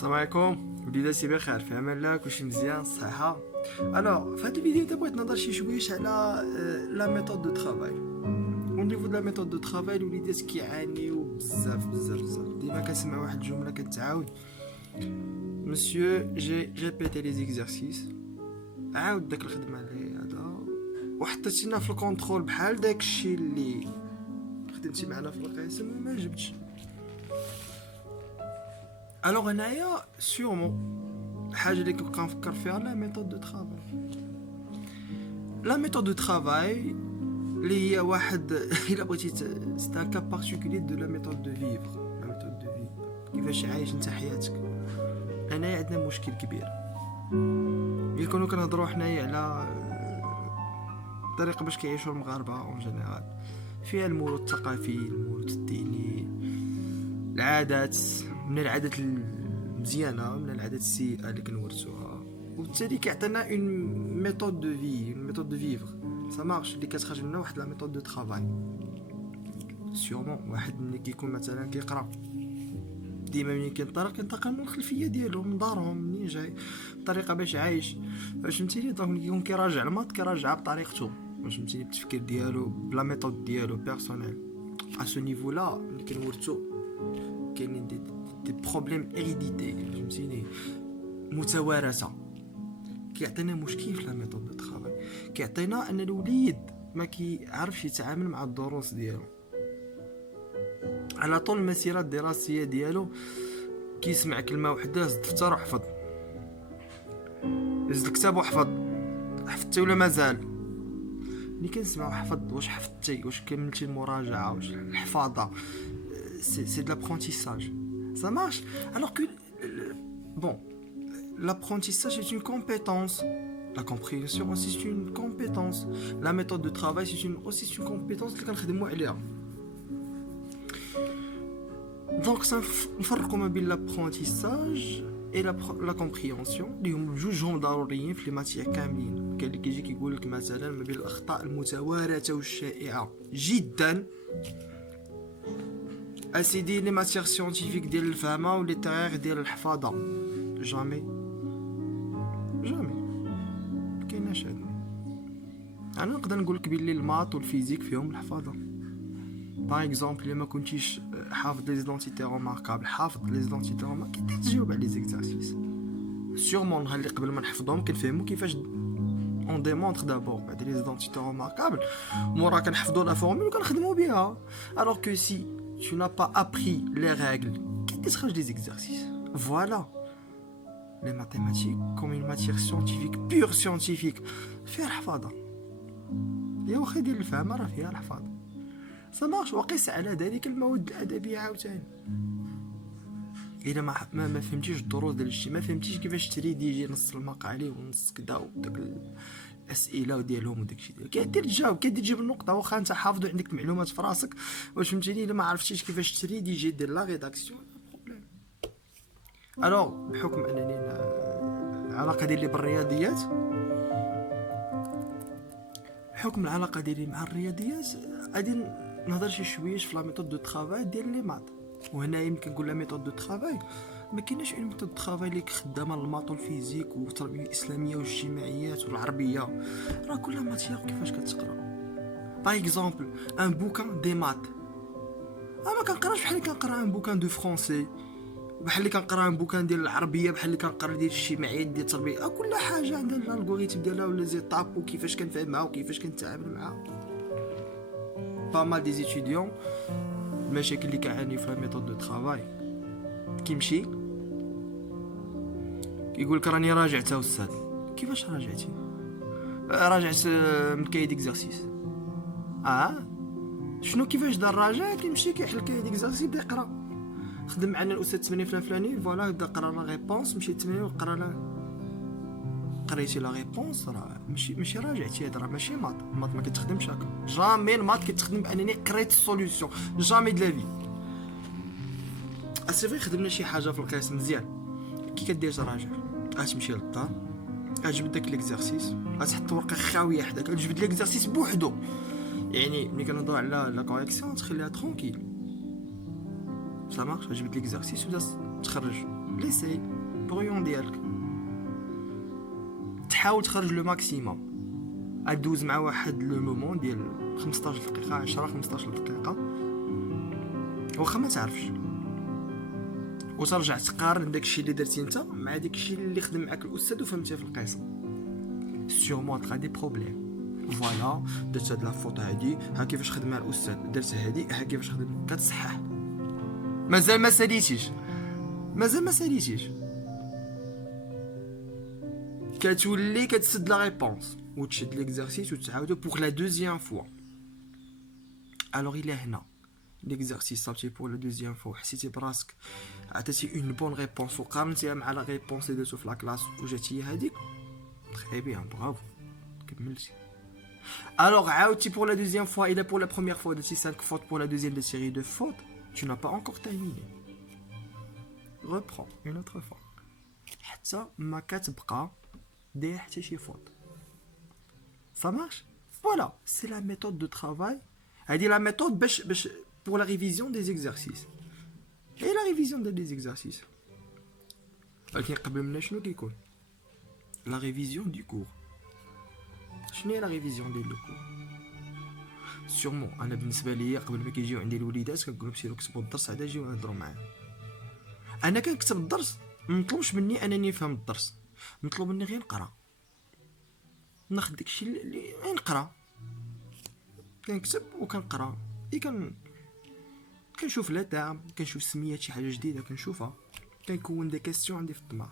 السلام عليكم وليداتي بخير في امان الله كلشي مزيان الصحه. الوغ في هاد الفيديو بغيت نهضر شي شويش على لا ميثود دو ترافاي. او نيفو دو لا ميثود دو ترافاي الوليدات كيعانيو بزاف بزاف بزاف. ديما كنسمع واحد الجمله كتعاود مسيو جي ريبيتي لي زيكزارسيس، عاود داك الخدمه اللي هذا وحطيتينا في الكونترول بحال داكشي اللي خدمتي معنا في القسم وما جبتش. الوغ هنايا سيومون حاجه اللي كنبقى نفكر فيها لا ميثود دو ترافاي. لا ميثود دو ترافاي اللي هي واحد الا بغيتي سي ان كا بارتيكولي دو لا ميثود دو فيفر. لا ميثود دو فيفر كيفاش عايش انت حياتك. هنايا عندنا مشكل كبير. الا كنا كنهضروا حنايا على الطريقه باش كيعيشوا المغاربه اون جينيرال، فيها الموروث الثقافي، الموروث الديني، العادات، من العادات المزيانه من العادات السيئه اللي كنورثوها، وبالتالي كيعطينا اون ميثود دو في، اون ميثود دو فيفر سا مارش اللي كتخرج منها واحد لا ميثود دو ترافاي. سيورمون واحد ملي كيكون مثلا كيقرا ديما ملي كينطلق من الخلفيه ديالو، من دارهم منين جاي، الطريقه باش عايش، فهمتيني. دونك ملي كيكون كيراجع الماط كيراجعها بطريقته، فهمتيني، بالتفكير ديالو، بلا ميثود ديالو بيرسونيل. ا سو نيفو لا ملي كنورثو كاينين دي بروبليم هيريديتي، فهمتيني، متوارثه. كيعطينا مشكل في لا ميثود دو ترافاي، كيعطينا ان الوليد ما كيعرفش يتعامل مع الدروس ديالو على طول المسيره الدراسيه ديالو. كيسمع كلمه وحده هز الدفتر وحفظ، هز الكتاب وحفظ، حفظتي ولا مازال؟ ملي كنسمعوا حفظ، واش حفظتي، واش كملتي المراجعه، واش الحفاظه c'est de l'apprentissage, ça marche. Alors que bon, l'apprentissage est une compétence, la compréhension aussi c'est une compétence, la méthode de travail c'est aussi une compétence اللي كنخدموا عليها. Donc ça نفرقوا ما بين l'apprentissage et la compréhension اللي هم جوجهم ضروريين في لي ماتيير كاملين. كاين اللي كيجي كيقول لك مثلا ما بين الاخطاء المتوارثه والشائعه جدا اسيدي لي ماتيير سيونتيفيك ديال الفهمه وليتيرير ديال الحفاظه. جامي كايناش هاد. انا نقدر نقول لك بلي الماط والفيزيك فيهم الحفاظه. باغ اكزومبل الا ما كنتيش حافظ لي زيدونتيتي روماركابل، حافظ لي زيدونتيتي روماركابل، كي تجاوب على لي زيكزارسيس سيغمون نهار اللي قبل ما نحفظهم كنفهموا كيفاش اون ديمونطر دابور بعد لي زيدونتيتي روماركابل، مورا كنحفظوا لا فورمول وكنخدموا بها. alors que si tu n'as pas appris les règles, qu'est-ce que les exercices? Voilà. Les mathématiques comme une matière scientifique, pure scientifique. فيها الحفاظة. يا واخا ديال الفهم راه فيها الحفاظة. ça marche. وقس على ذلك المواد الأدبية عاوتاني. إلا ما فهمتيش الدروس ديال الشيء، ما فهمتيش كيفاش تريديجي نص المقالي ونص كدا وداك الاسئله ديالهم وداكشي ديالك، كدير تجاوب، كدير تجيب النقطه واخا انت حافظ وعندك معلومات في راسك، واش فهمتيني. الا ما عرفتيش كيفاش تريديجي دير لا ريداكسيون بروبليم. الوغ بحكم انني العلاقه ديالي بالرياضيات، بحكم العلاقه ديالي مع الرياضيات غادي نهضر شي شويش في لا ميثود دو ترافاي ديال لي مات. وهنا يمكن نقول لا ميثود دو ترافاي ما كايناش اون ميثود دو ترافاي اللي خدامه الماط والفيزيك والتربيه الاسلاميه والاجتماعيات والعربيه. راه كل ماتيير كيفاش كتقرا. باغ اكزومبل ان بوكان دي مات، ما كنقراش بحال اللي كنقرا ان بوكان دو فرونسي، بحال اللي كنقرا ان بوكان ديال العربيه، بحال اللي كنقرا ديال الاجتماعيات ديال التربيه. كل حاجه عندها الالغوريثم ديالها ولا زيتاب وكيفاش كنفهمها وكيفاش كنتعامل معها. با مال دي زيتيديون المشاكل اللي كيعاني في لا ميثود دو ترافاي، كيمشي كيقول لك راني راجعت استاذ. كيفاش راجعتي؟ راجعت من كاي ديكزارسيس. شنو كيفاش دار راجع؟ كيمشي كيحل كاي ديكزارسيس يبدا يقرا. خدم معنا الاستاذ 80 فلان فلاني، فوالا يبدا يقرا لا ريبونس، مشي 80 وقرا لا قريتي لا ريبونس. راه ماشي راجعتي، هذا راه ماشي مات. المات ما كتخدمش هكا. جامي المات كتخدم بانني قريت السوليوشن، جامي د لا في. سي فري خدمنا شي حاجه في القسم مزيان. كي كدير تراجع غتمشي للدار، غتجبد داك ليكزارسيس، غتحط ورقه خاويه حداك، غتجبد ليكزارسيس بوحدو. يعني ملي كنهضروا على لا كوريكسيون تخليها ترونكيل، ça marche. غتجبد ليكزارسيس ودا تخرج ليساي بغيون ديالك تحاول تخرج لو ماكسيموم ادوز مع واحد لو مومون ديال 15 دقيقه 10 15 دقيقه واخا ما تعرفش وترجع تقارن داكشي اللي درتي انت مع داكشي اللي خدم معاك الاستاذ وفهمتيه في القصه سيغمون تلقى دي بروبليم فوالا درت هاد لا فوط هادي ها كيفاش خدم مع الاستاذ درت هادي ها كيفاش خدم كتصحح مازال ما ساليتيش كتولي كتسد لا ريبونس وتشد ليكزارسيس وتعاودو بوغ لا دوزيام فوا الوغ الى هنا ليكزارسيس صابتي بوغ لا دوزيام فوا حسيتي براسك عطيتي اون بون ريبونس وقارنتيها مع لا ريبونس اللي درتو في لا كلاس وجاتي هذيك تري بيان برافو كملتي الوغ عاودتي بوغ لا دوزيام فوا الى بوغ لا بروميير فوا درتي 5 فوت بوغ لا دوزيام دي سيري دو فوت tu n'as pas encore terminé reprends une autre fois حتى ما كتبقى داير حتى شي فوت ça marche voilà c'est la méthode de travail هادي la méthode باش pour la révision des exercices et la révision des exercices ولكن قبل منا شنو كيكون la révision du cours شنو هي la révision ديال لو cours سيغمون انا بالنسبه ليا قبل ما كيجيو عندي الوليدات كنقول مشيو كتبوا الدرس عاد جيو نهضروا معايا انا كنكتب الدرس ما مطلوبش مني انني نفهم الدرس مطلوب مني غير نقرا ناخذ داكشي اللي نقرا كنكتب وكنقرا كنشوف لا تاع كنشوف سميات شي حاجه جديده كنشوفها كنكون دي كيسيون عندي في الدماغ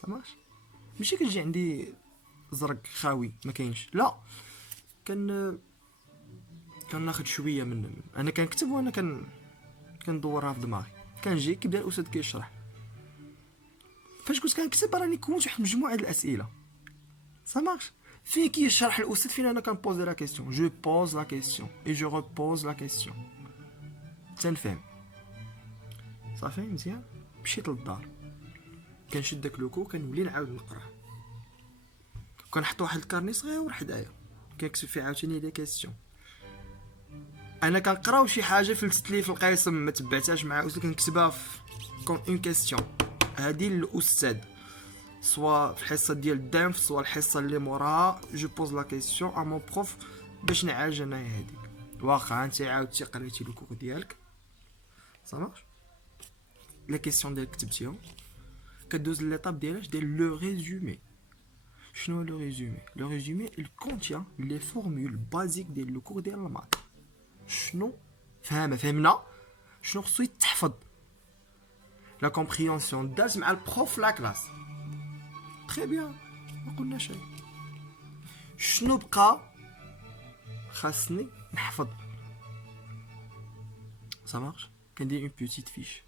ساماش ماشي كتجي عندي زرق خاوي ما كاينش لا كناخذ شويه من انا كنكتب وانا كندورها في دماغي كنجي كيبدا الاستاذ كيشرح فاش كنت كنكتب راني كونت واحد مجموعه ديال الاسئله سامارش فين كيشرح الاستاذ فين انا كنبوزي لا كيسيون جو بوز لا كيسيون اي جو ريبوز لا كيسيون تنفهم صافي مزيان مشيت للدار كنشد داك لوكو كنولي نعاود نقرا كنحط واحد الكارني صغير حدايا كنكتب فيه عاوتاني لي كيسيون انا كنقراو شي حاجه فلتت لي في القسم ما تبعتهاش مع الاستاذ كنكتبها في كون اون كيسيون هادي للاستاذ سوا في الحصه ديال الدنف سوا الحصه اللي موراها جو بوز لا كيسيون ا مون بروف باش نعالج انايا هاديك واخا انت عاودتي قريتي لو كور ديالك صافي لا كيسيون ديالك كتبتيهم كدوز ليطاب ديالاش ديال لو ريزومي شنو لو ريزومي لو ريزومي il contient les formules basiques ديال لو كور ديال المات شنو فهمنا شنو خصو يتحفظ لا كومبريونسيون داز مع البروف لا كلاس تري بيان ما قلنا شيء شنو بقى خاصني نحفظ ça marche كندير اون بوتيت فيش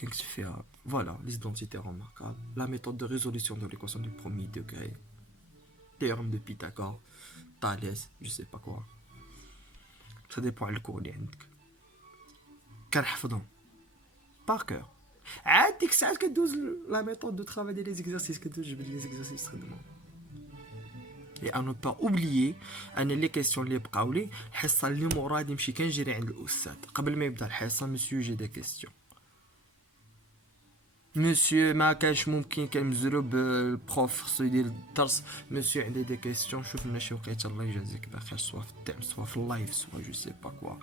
كنكتب فيها فوالا لي زيدونتيتي روماركابل لا ميثود دو ريزوليسيون دو ليكواسيون دو بروميي دوغري théorème de Pythagore Thalès je sais pas quoi ça dépend على الكور اللي عندك كنحفظهم بار كور عاد ديك الساعات كدوز لا ميثود دو ترافاي ديال لي زيكزارسيس كدوز جبد لي زيكزارسيس تخدمهم et à ne pas oublier ان لي كيسيون اللي بقاو لي الحصه اللي مورا غادي نمشي كنجري عند الاستاذ قبل ما يبدا الحصه مسيو جي دي كيسيون مسيو ما كانش ممكن كنمزرو بالبروف خصو يدير الدرس مسيو عندي دي كيسيون شوف لنا شي وقيته الله يجازيك بخير سوا في التعب سوا في اللايف سوا جو سي با كوا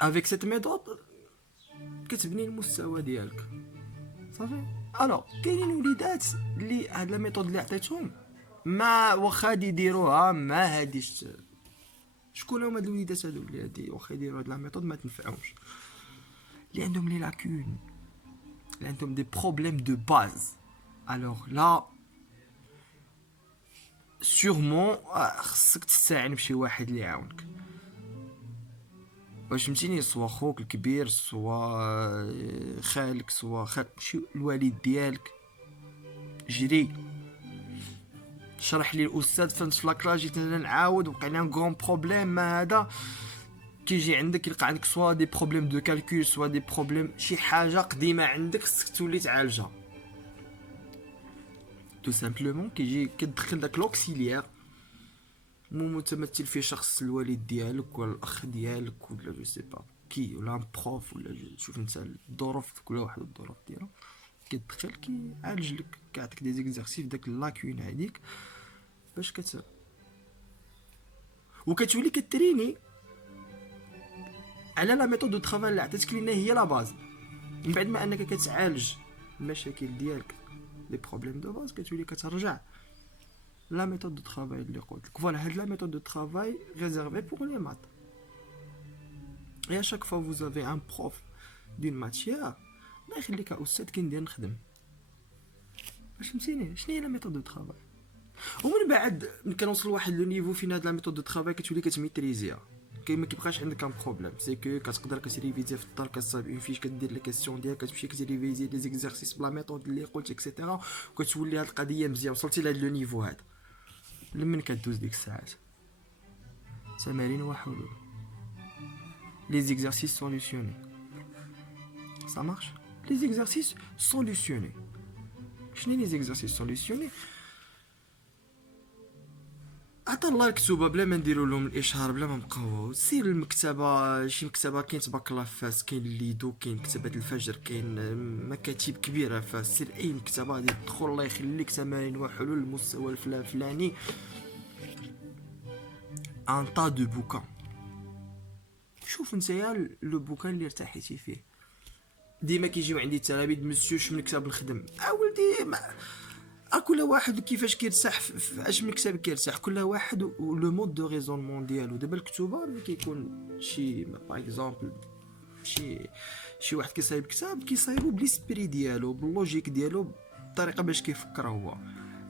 افيك سيت ميثود كتبني المستوى ديالك صافي الو كاينين وليدات اللي هاد لا ميثود اللي عطيتهم ما واخا يديروها ما هاديش شكون هما هاد الوليدات هادو اللي هادي واخا يديروا هاد لا ميثود ما تنفعهمش اللي عندهم لي لاكون اللي عندهم دي بروبليم دو باز الوغ لا سيغمون خصك تستعين بشي واحد اللي يعاونك واش فهمتيني سوا خوك الكبير سوا خالك سوا شي الوالد ديالك جري شرح لي الاستاذ فهمت في لاكلاس جيت انا نعاود وقع لي ان غون بروبليم ما هذا كيجي عندك يلقى عندك سوا دي بروبليم دو كالكول سوا دي بروبليم شي حاجه قديمه عندك خصك تولي تعالجها تو سامبلومون كيجي كتدخل داك لوكسيليير مو متمثل في شخص الوالد ديالك ولا الاخ ديالك ولا جو سي با كي ولا بروف ولا شوف انت الظروف كل واحد الظروف ديالو كيدخل كيعالج لك كيعطيك دي زيكزارسيس داك لاكوين هذيك باش وكتولي كتريني على لا ميثود دو طرافاي اللي عطيتك لينا هي لا باز. من بعد ما انك كتعالج المشاكل ديالك لي بروبليم دو باز كتولي كترجع لا ميثود دو طرافاي اللي قلت لك. فوالا هاد لا ميثود دو طرافاي ريزيرفي بور لي مات. Et à chaque fois vous avez un prof d'une matière الله يخليك استاذ كندير نخدم باش فهمتيني شنو هي لا ميثود دو طرافاي. ومن بعد ملي كنوصل لواحد لو نيفو فين هاد لا ميثود دو طرافاي كتولي كتميتريزيها ما كيبقاش عندك ان بروبليم سي كو كتقدر كتريفيزي في الدار كتصايب اون فيش كدير لي كيسيون ديالك كتمشي كتريفيزي لي زيكزارسيس بلا ميثود اللي قلت اكسيتيرا وكتولي هاد القضيه مزيان. وصلتي لهاد لو نيفو هذا لمن كدوز ديك الساعات تمارين وحلول les exercices solutionnés. Ça marche? Les exercices solutionnés. شنو les exercices solutionnés؟ عطا الله الكتوبه بلا ما نديروا لهم الاشهار بلا ما نبقاو سير المكتبه شي مكتبه كاين تبارك الله فاس كاين ليدو كاين مكتبه الفجر كاين مكاتب كبيره فاس سير اي مكتبه غادي تدخل الله يخليك تمارين وحلول المستوى الفلاني ان طا دو بوكان. شوف نتايا لو بوكان اللي ارتحيتي فيه. ديما كيجيو عندي التلاميذ مسيو شنو كتاب نخدم ولدي كل واحد كيفاش كيرتاح في اش من كتاب كيرتاح كل واحد لو مود دو ريزونمون ديالو. دابا الكتوبه ملي كيكون شي باغ اكزومبل شي واحد كيصايب كتاب كيصايبو بليسبري ديالو باللوجيك ديالو بالطريقه باش كيفكر هو.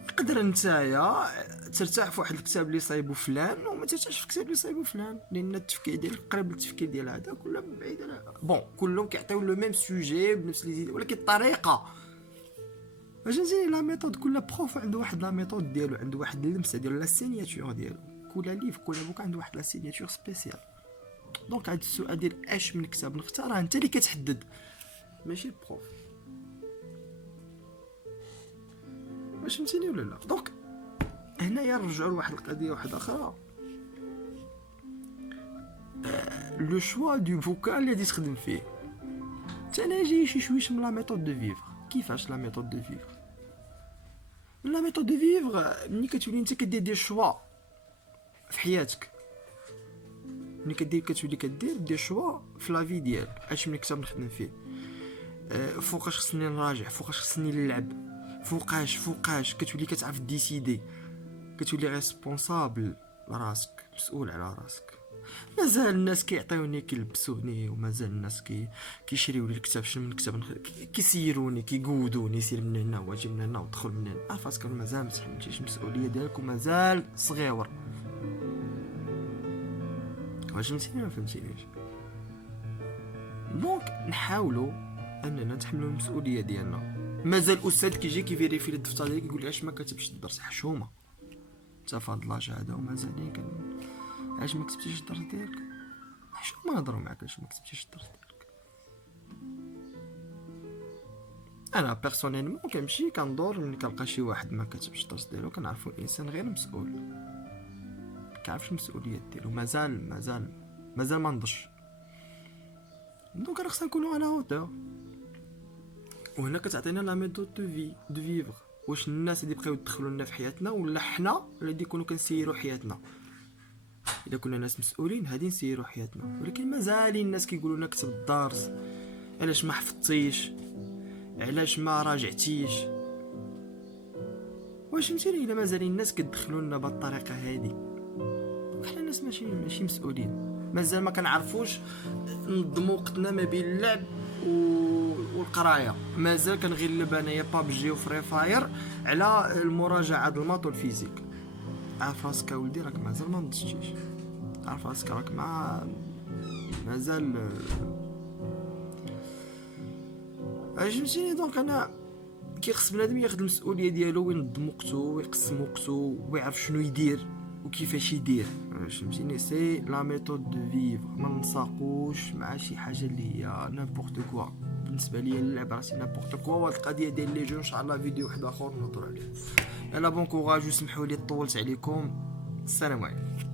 تقدر نتايا ترتاح في واحد الكتاب اللي صايبو فلان وما ترتاحش في الكتاب اللي صايبو فلان لان التفكير ديالك قريب للتفكير ديال هذا كله بعيد على بون كلهم كيعطيو لو ميم سوجي بنفس لي ولكن الطريقه باش نجي لا ميثود كل بروف عنده واحد لا ميثود ديالو عنده واحد اللمسه ديالو لا سينياتور ديالو كل ليف كل بوك عنده واحد لا سينياتور سبيسيال. دونك هاد السؤال ديال اش من كتاب نختار انت اللي كتحدد ماشي البروف واش فهمتيني ولا لا. دونك هنايا نرجعوا لواحد القضيه واحده اخرى لو شوا دو بوكان اللي غادي تخدم فيه. تناجي شي شويش من لا ميثود دو فيفر. كيفاش لا ميثود دو فيفر؟ لا ميثود دو فيفر ملي كتولي انت كدير دي شوا في حياتك ملي كتولي كدير دي شوا في لا في ديالك اش من كتاب نخدم فيه فوقاش خصني نراجع فوقاش خصني نلعب فوقاش كتولي كتعرف ديسيدي كتولي ريسبونسابل راسك مسؤول على راسك. مازال الناس كيعطيوني كيلبسوني ومازال الناس كيشريو لي الكتاب شنو من كتاب كيسيروني كيقودوني سير من هنا واجي من هنا ودخل من هنا عرفتك مازال ما تحملتيش المسؤوليه ديالك ومازال صغيور. واش فهمتيني ما فهمتينيش؟ دونك نحاولوا اننا نتحملوا المسؤوليه ديالنا. مازال الاستاذ كيجي كيفيريفي لي الدفتر ديالك يقول لي اش ما كتبش الدرس حشومه انت فهاد لاج هذا ومازال علاش ما كتبتيش الدرس ديالك حشومه نهضروا معاك علاش ما كتبتيش الدرس ديالك. انا بيرسونيلمون كنمشي كندور ملي كنلقى شي واحد ما كتبش الدرس ديالو كنعرفو الانسان غير مسؤول كيعرفش المسؤوليات ديالو مازال ما نضش. دونك راه خصنا نكونوا على هوتور. وهنا كتعطينا لا ميثود دو فيفر واش الناس اللي بقاو يدخلوا لنا في حياتنا ولا حنا اللي يكونوا كنسيروا حياتنا. اذا كنا ناس مسؤولين هادي نسيروا حياتنا ولكن مازال الناس كيقولوا لنا كتب الدرس علاش ما حفظتيش علاش ما راجعتيش. واش فهمتيني الا مازال الناس كتدخلوا لنا بهذه الطريقه هذه حنا الناس ماشي مسؤولين مازال ما كنعرفوش نظموا وقتنا ما بين اللعب والقرايه. مازال كنغلب انايا بابجي وفري فاير على المراجعه د الماط والفيزيك. عارف راسك ولدي راك مازال ما نضجتيش عارف راسك راك مازال فهمتيني. دونك انا كيخص بنادم ياخذ المسؤوليه ديالو وينظم وقته ويقسم وقته ويعرف شنو يدير وكيفاش يدير. فهمتيني سي لا ميثود دو فيفر. ما نساقوش مع شي حاجه اللي هي نابورت كوا. بالنسبه ليا اللعب راسي نابورت كوا. وهاد القضيه ديال لي جو ان شاء الله فيديو واحد اخر نهضروا عليه. يلا بون كوراج وسمحوا لي طولت عليكم السلام عليكم.